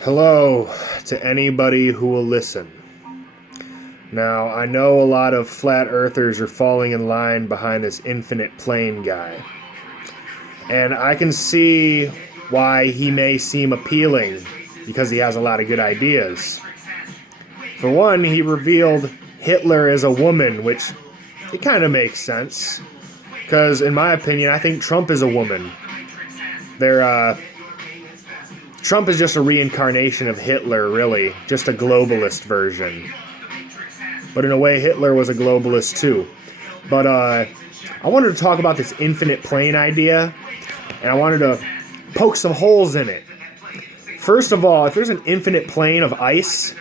Hello to anybody who will listen. Now, I know a lot of flat earthers are falling in line behind this infinite plane guy. And I can see why he may seem appealing because he has a lot of good ideas. For one, he revealed Hitler as a woman, which it kind of makes sense. Because, in my opinion, I think Trump is a woman. Trump is just a reincarnation of Hitler, really. Just a globalist version. But in a way, Hitler was a globalist too. But I wanted to talk about this infinite plane idea, and I wanted to poke some holes in it. First of all, if there's an infinite plane of ice,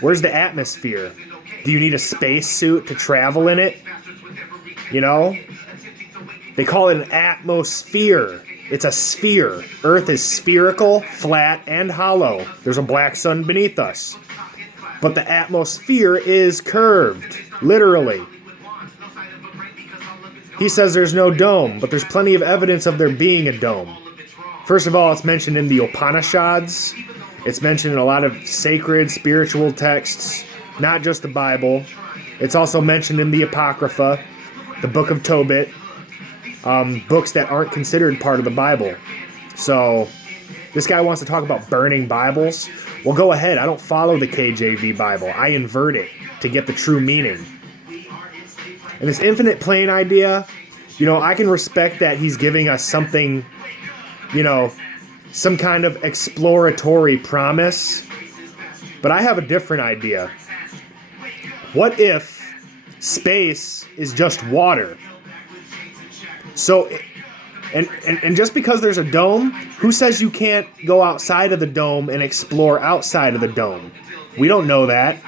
where's the atmosphere? Do you need a spacesuit to travel in it? You know? They call it an atmosphere. It's a sphere. Earth is spherical, flat, and hollow. There's a black sun beneath us. But the atmosphere is curved, literally. He says there's no dome, but there's plenty of evidence of there being a dome. First of all, it's mentioned in the Upanishads. It's mentioned in a lot of sacred, spiritual texts, not just the Bible. It's also mentioned in the Apocrypha, the Book of Tobit, books that aren't considered part of the Bible. So, this guy wants to talk about burning Bibles. Well, go ahead. I don't follow the KJV Bible. I invert it to get the true meaning. And this infinite plane idea, I can respect that he's giving us something, some kind of exploratory promise. But I have a different idea. What if space is just water? So, and just because there's a dome, who says you can't go outside of the dome and explore outside of the dome? We don't know that.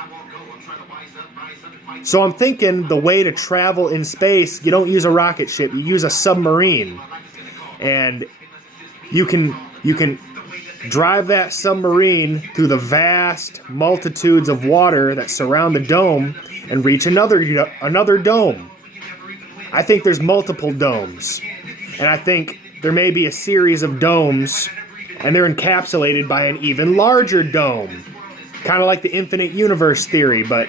So I'm thinking the way to travel in space, you don't use a rocket ship, you use a submarine. And you can drive that submarine through the vast multitudes of water that surround the dome and reach another dome. I think there's multiple domes. And I think there may be a series of domes, and they're encapsulated by an even larger dome. Kind of like the infinite universe theory, but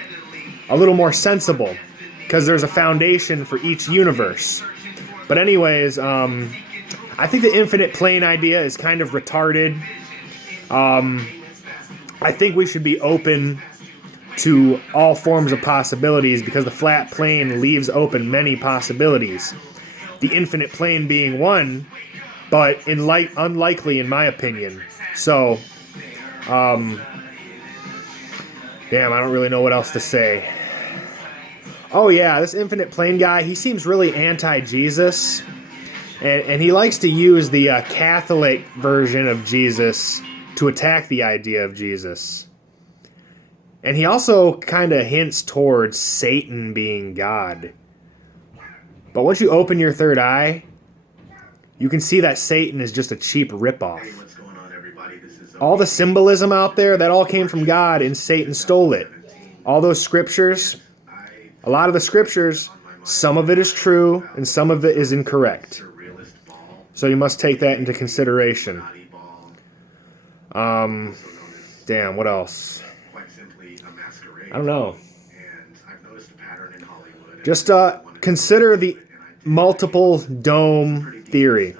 a little more sensible, because there's a foundation for each universe. But anyways, I think the infinite plane idea is kind of retarded. I think we should be open to all forms of possibilities, because the flat plane leaves open many possibilities. The infinite plane being one, but unlikely in my opinion. So, damn, I don't really know what else to say. Oh yeah, this infinite plane guy, he seems really anti-Jesus. And he likes to use the Catholic version of Jesus to attack the idea of Jesus. And he also kind of hints towards Satan being God. But once you open your third eye, you can see that Satan is just a cheap ripoff. Hey, what's going on, everybody? All the symbolism out there, that all came from God, and Satan stole it. All those scriptures, a lot of the scriptures, some of it is true, and some of it is incorrect. So you must take that into consideration. Damn, what else? I don't know. Just consider the multiple dome theory.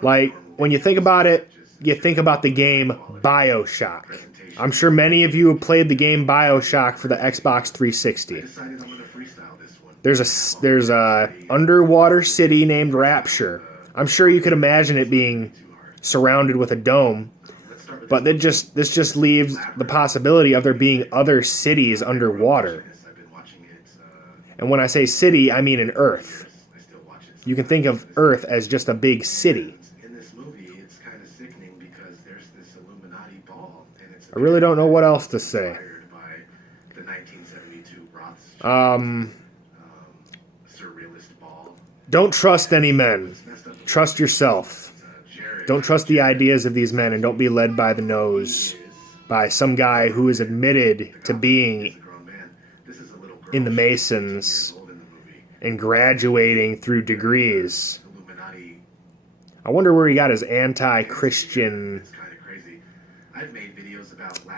Like, when you think about it, you think about the game BioShock. I'm sure many of you have played the game BioShock for the Xbox 360. There's a underwater city named Rapture. I'm sure you could imagine it being surrounded with a dome, but this just leaves the possibility of there being other cities underwater. And when I say city, I mean an Earth. You can think of Earth as just a big city. I really don't know what else to say. Don't trust any men. Trust yourself. Don't trust the ideas of these men, and don't be led by the nose by some guy who is admitted to being in the Masons and graduating through degrees. I wonder where he got his anti-Christian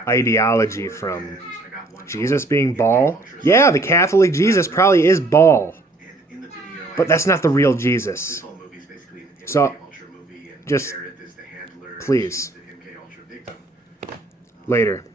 ideology from Jesus being Baal. Yeah, the Catholic Jesus probably is Baal. But that's not the real Jesus. So, just please. Later.